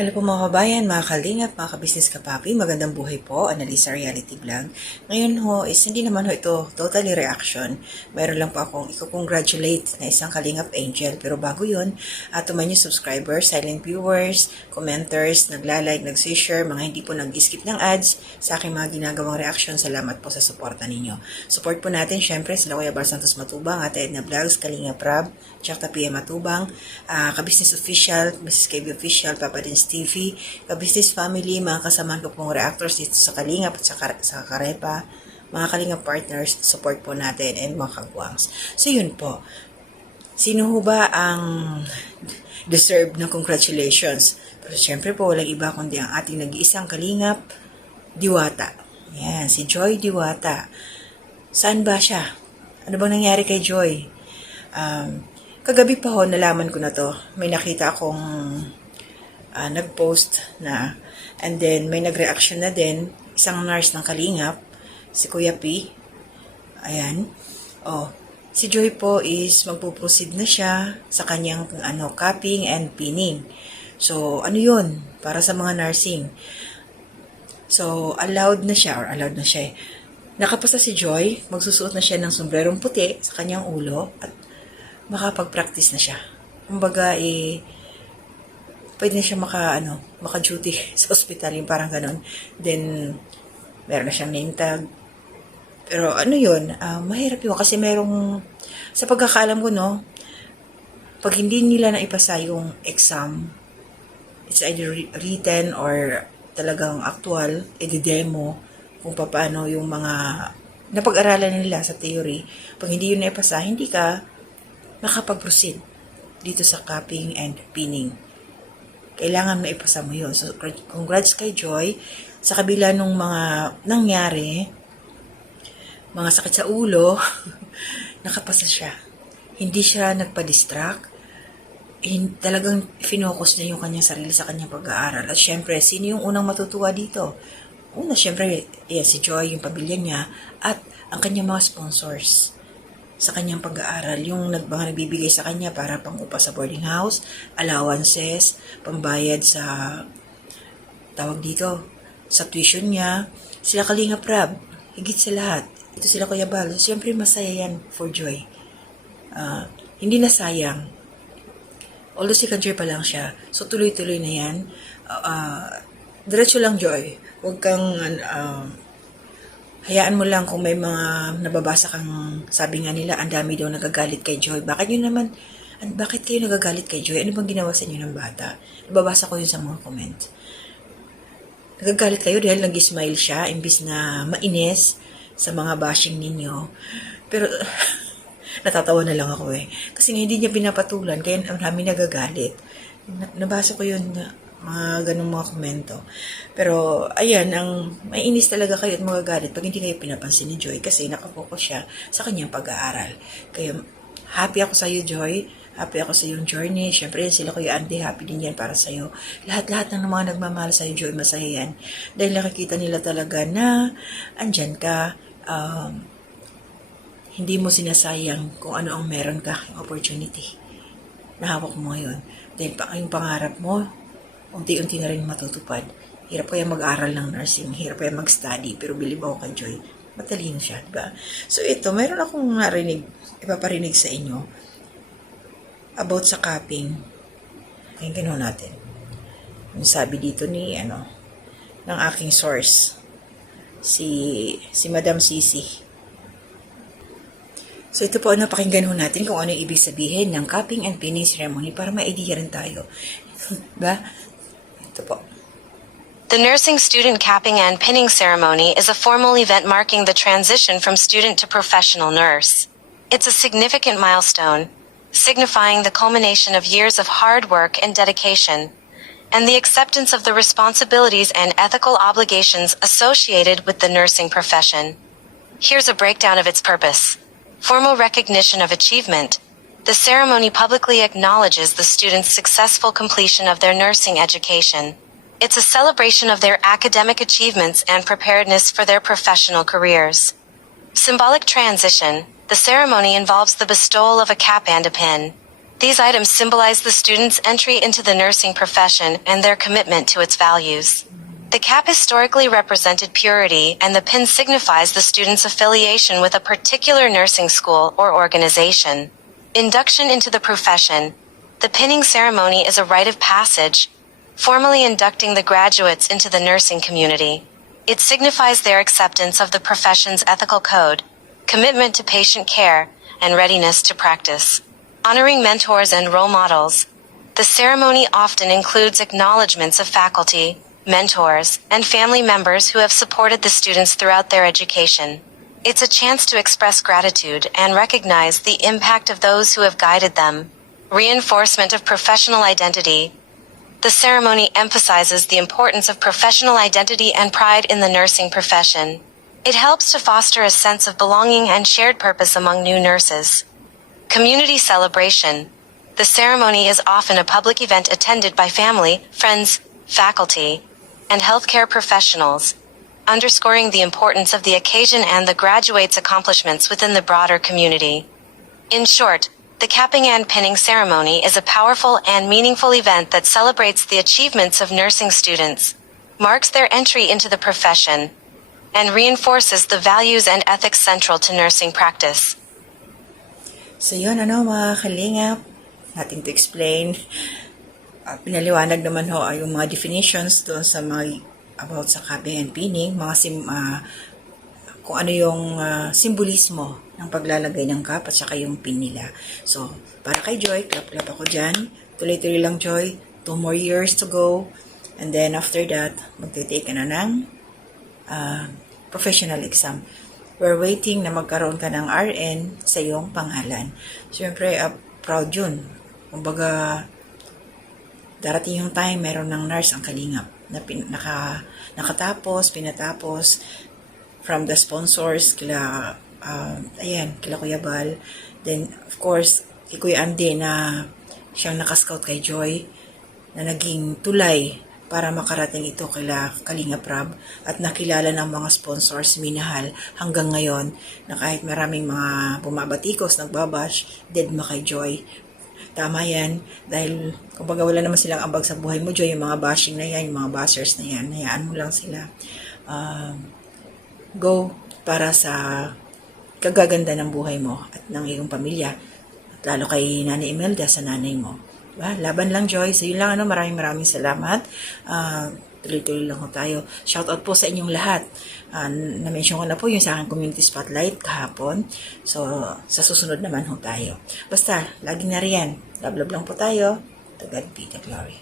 Hello po mga kabayan, mga kalingap, mga kabisnes kapapi, magandang buhay po, Analisa Reality Vlog. Ngayon ho is hindi naman ho ito totally reaction. Mayroon lang po akong i-congratulate na isang kalingap angel. Pero bago yun, tumayo subscribers, silent viewers, commenters, nagla-like, nag-share, mga hindi po nag-skip ng ads sa aking mga ginagawang reaction. Salamat po sa suporta ninyo. Support po natin syempre sila Kuya Bar Santos Matubang, Ate Edna Vlogs, Kalingap Rab, Chakta PM Matubang, Kabisnes Official, Mrs. KB Official, Papa Dins TV, Kabisnes Family, mga kasamahan ko pong reactors dito sa Kalingap at sa Karepa, mga Kalingap partners, support po natin and mga kagwangs. So yun po, sino ho ba ang deserve ng congratulations? Pero syempre po, walang iba kundi ang ating nag-iisang Kalingap, Diwata. Yan, si Joy Diwata. Saan ba siya? Ano bang nangyari kay Joy? Kagabi pa ho, nalaman ko na to. May nakita akong nag-post na, and then may nag-reaction na din, isang nurse ng Kalingap, si Kuya P. Ayan. Si Joy po is magpo-proceed na siya sa kanyang capping and pinning. So, ano yun? Para sa mga nursing. So, allowed na siya eh. Nakapasa si Joy, magsusuot na siya ng sombrerong puti sa kanyang ulo at makapag-practice na siya. Kumbaga, pwede na siya maka-duty sa ospital, yung parang ganon. Then, meron na siyang name tag. Pero ano yun, mahirap yun kasi sa pagkakaalam ko, no, pag hindi nila naipasa yung exam, it's either written or talagang actual, edi-demo, kung paano yung mga napag-aralan nila sa theory. Pag hindi yun naipasa, hindi ka makapag-proceed dito sa capping and pinning. Kailangan maipasa mo yun. So, congrats kay Joy. Sa kabila nung mga nangyari, mga sakit sa ulo, nakapasa siya. Hindi siya nagpa-distract. Talagang finocus niya yung kanyang sarili sa kanyang pag-aaral. At syempre, sino yung unang matutuwa dito? Una, syempre, si Joy, yung pamilya niya, at ang kanyang mga sponsors sa kanyang pag-aaral, yung mga nagbibigay sa kanya para pang-upa sa boarding house, allowances, pambayad sa sa tuition niya, sila Kalingap Rab, higit sa lahat, ito sila Kuya Bal. Siyempre masaya yan for Joy. Hindi na sayang. Although second year pa lang siya, so tuloy-tuloy na yan. Diretso lang Joy, huwag kang hayaan mo lang kung may mga nababasa kang, sabi nga nila, ang dami daw nagagalit kay Joy. Bakit kayo nagagalit kay Joy? Ano bang ginawa sa inyo ng bata? Nababasa ko yun sa mga comment. Nagagalit kayo dahil nag-smile siya, imbis na mainis sa mga bashing ninyo. Pero, natatawa na lang ako Kasi nga hindi niya pinapatulan, kaya marami nagagalit. Nabasa ko yun mga ganung mga komento. Pero, ayan, ang maiinis talaga kayo at magagalit pag hindi kayo pinapansin ni Joy kasi nakapokus siya sa kanyang pag-aaral. Kaya, happy ako sa iyo, Joy. Happy ako sa iyong journey. Siyempre, sila Kuya Andy, happy din yan para sa iyo. Lahat-lahat ng mga nagmamahal sa iyo, Joy, masaya yan. Dahil nakikita nila talaga na andyan ka, hindi mo sinasayang kung ano ang meron ka, yung opportunity na hawak mo ngayon. Dahil yung pangarap mo, unti-unti na rin matutupad. Hirap kaya mag-aral ng nursing, hirap kaya mag-study, pero believe ako kay Joy, matalino siya, diba? So ito, mayroon akong ipaparinig sa inyo about sa capping. Pakinggan natin. Yung sabi dito ng aking source, si Madam Sisi. So ito po, pakinggan natin kung ano yung ibig sabihin ng capping and pinning ceremony para ma-idea rin tayo. Diba? The nursing student capping and pinning ceremony is a formal event marking the transition from student to professional nurse. It's a significant milestone, signifying the culmination of years of hard work and dedication, and the acceptance of the responsibilities and ethical obligations associated with the nursing profession. Here's a breakdown of its purpose. Formal recognition of achievement. The ceremony publicly acknowledges the students' successful completion of their nursing education. It's a celebration of their academic achievements and preparedness for their professional careers. Symbolic transition. The ceremony involves the bestowal of a cap and a pin. These items symbolize the students' entry into the nursing profession and their commitment to its values. The cap historically represented purity, and the pin signifies the student's affiliation with a particular nursing school or organization. Induction into the profession. The pinning ceremony is a rite of passage, formally inducting the graduates into the nursing community. It signifies their acceptance of the profession's ethical code, commitment to patient care, and readiness to practice. Honoring mentors and role models. The ceremony often includes acknowledgments of faculty, mentors, and family members who have supported the students throughout their education. It's a chance to express gratitude and recognize the impact of those who have guided them. Reinforcement of professional identity. The ceremony emphasizes the importance of professional identity and pride in the nursing profession. It helps to foster a sense of belonging and shared purpose among new nurses. Community celebration. The ceremony is often a public event attended by family, friends, faculty, and healthcare professionals, underscoring the importance of the occasion and the graduates' accomplishments within the broader community. In short, the capping and pinning ceremony is a powerful and meaningful event that celebrates the achievements of nursing students, marks their entry into the profession, and reinforces the values and ethics central to nursing practice. So yun mga kalingap, nothing to explain. Pinaliwanag naman yung mga definitions doon sa mga about sa capping and pinning, kung ano yung simbolismo ng paglalagay ng cap at saka yung pin nila. So, para kay Joy, clap-clap ako dyan. Tuloy-tuloy lang, Joy. 2 more years to go. And then after that, magtitake ka na ng professional exam. We're waiting na magkaroon ka ng RN sa iyong pangalan. Siyempre, proud yun. Kumbaga, darating yung time, meron ng nurse ang kalingap na pinatapos from the sponsors, kila Kuya Bal. Then, of course, kay Kuya Andy na siyang nakascout kay Joy na naging tulay para makarating ito kila Kalingap Rab at nakilala ng mga sponsors minahal hanggang ngayon na kahit maraming mga bumabatikos, nagbabash, deadma kay Joy. Tama yan, dahil kumbaga wala naman silang ambag sa buhay mo, Joy, yung mga bashing na yan, yung mga bashers na yan, hayaan mo lang sila. Go para sa kagaganda ng buhay mo at ng iyong pamilya, at lalo kay Nanay Imelda, sa nanay mo. Diba? Laban lang, Joy. So yun lang, maraming salamat. Tuloy-tuloy lang ho tayo. Shoutout po sa inyong lahat. Na-mention ko na po yung sa aking community spotlight kahapon. So, sa susunod naman ho tayo. Basta, lagi na riyan. Love lang po tayo. To God be the glory.